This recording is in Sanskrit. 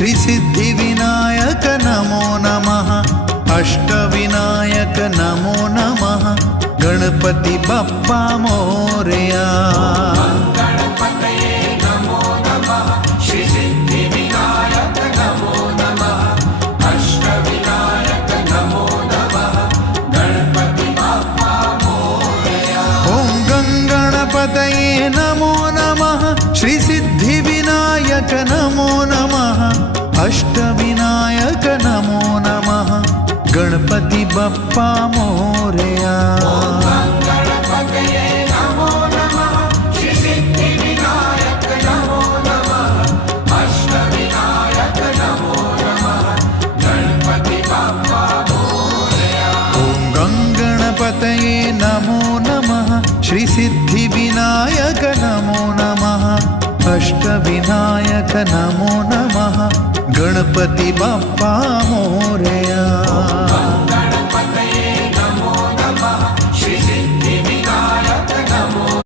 श्री सिद्धिविनायक नमो नमः अष्टविनायक नमो नमः गणपति बप्पा मोरया गणपतये नमो नमः श्री सिद्धिविनायक नमो नमः अष्टविनायक नमो नमः गणपति बप्पा मोरया गणपतये नमो नमः श्री सिद्धिविनायक नमो नमः अष्टविनायक नमो नमः गणपति बप्पा